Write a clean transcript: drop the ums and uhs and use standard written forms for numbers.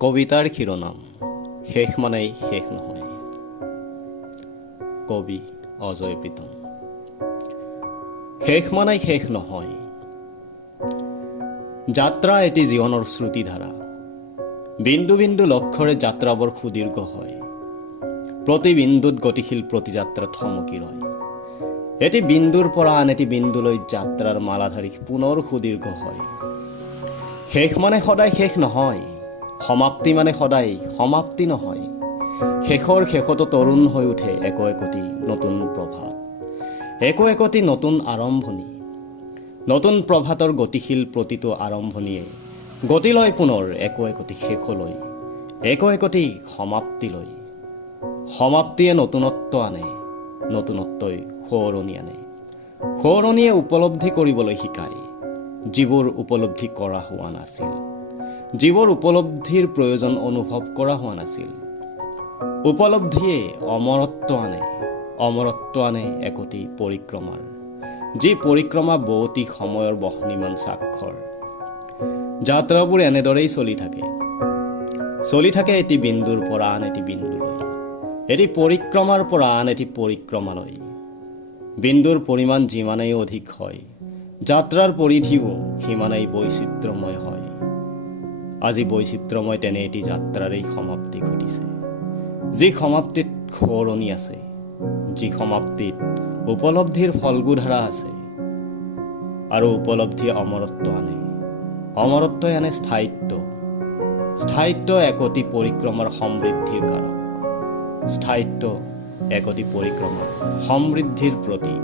কবিতাৰ শিৰোনাম শেষ মানেই শেষ নহয়। কবি অজয় প্ৰীতম। শেষ মানেই শেষ নহয়। যাত্ৰা এটি জীৱনৰ শ্ৰুতিধাৰা। বিন্দু বিন্দু লক্ষ্যৰে যাত্ৰাবোৰ সুদীৰ্ঘ হয়। প্ৰতি বিন্দুত গতিশীল প্ৰতিযাত্ৰা থমকি ৰয়। এটি বিন্দুৰ পৰা আন এটি বিন্দুলৈ যাত্ৰাৰ মালাধাৰী পুনৰ সুদীৰ্ঘ হয়। শেষ মানে সদায় শেষ নহয়। সমাপ্তি মানে সদায় সমাপ্তি নহয়। শেষৰ শেষতো তৰুণ হৈ উঠে একো একোটি নতুন প্ৰভাত, একো একোটি নতুন আৰম্ভণি। নতুন প্ৰভাতৰ গতিশীল প্ৰতিটো আৰম্ভণিয়ে গতি লয় পুনৰ একো একোটি শেষলৈ, একো একোটি সমাপ্তিলৈ। সমাপ্তিয়ে নতুনত্ব আনে, নতুনত্বই সোঁৱৰণি আনে। সোঁৱৰণিয়ে উপলব্ধি কৰিবলৈ শিকায় যিবোৰ উপলব্ধি কৰা হোৱা নাছিল, যিবোৰ উপলব্ধিৰ প্ৰয়োজন অনুভৱ কৰা হোৱা নাছিল। উপলব্ধিয়ে অমৰত্ব আনে, অমৰত্ব আনে একোটি পৰিক্ৰমাৰ, যি পৰিক্ৰমা বহুতি সময়ৰ বহ্নিমান স্বাক্ষৰ। যাত্ৰাবোৰ এনেদৰেই চলি থাকে এটি বিন্দুৰ পৰা আন এটি বিন্দুলৈ, এটি পৰিক্ৰমাৰ পৰা আন এটি পৰিক্ৰমালৈ। বিন্দুৰ পৰিমাণ যিমানেই অধিক হয়, যাত্ৰাৰ পৰিধিও সিমানেই বৈচিত্ৰ্যময় হয়। আজি বৈচিত্ৰ্যময় তেনে এটি যাত্ৰাৰেই সমাপ্তি ঘটিছে, যি সমাপ্তিত সোঁৱৰণি আছে, যি সমাপ্তিত উপলব্ধিৰ ফলগোধাৰা আছে। আৰু উপলব্ধি অমৰত্ব আনে, অমৰত্বই আনে স্থায়িত্ব। স্থায়িত্ব একোটি পৰিক্ৰমাৰ সমৃদ্ধিৰ কাৰক, স্থায়িত্ব একোটি পৰিক্ৰমাৰ সমৃদ্ধিৰ প্ৰতীক।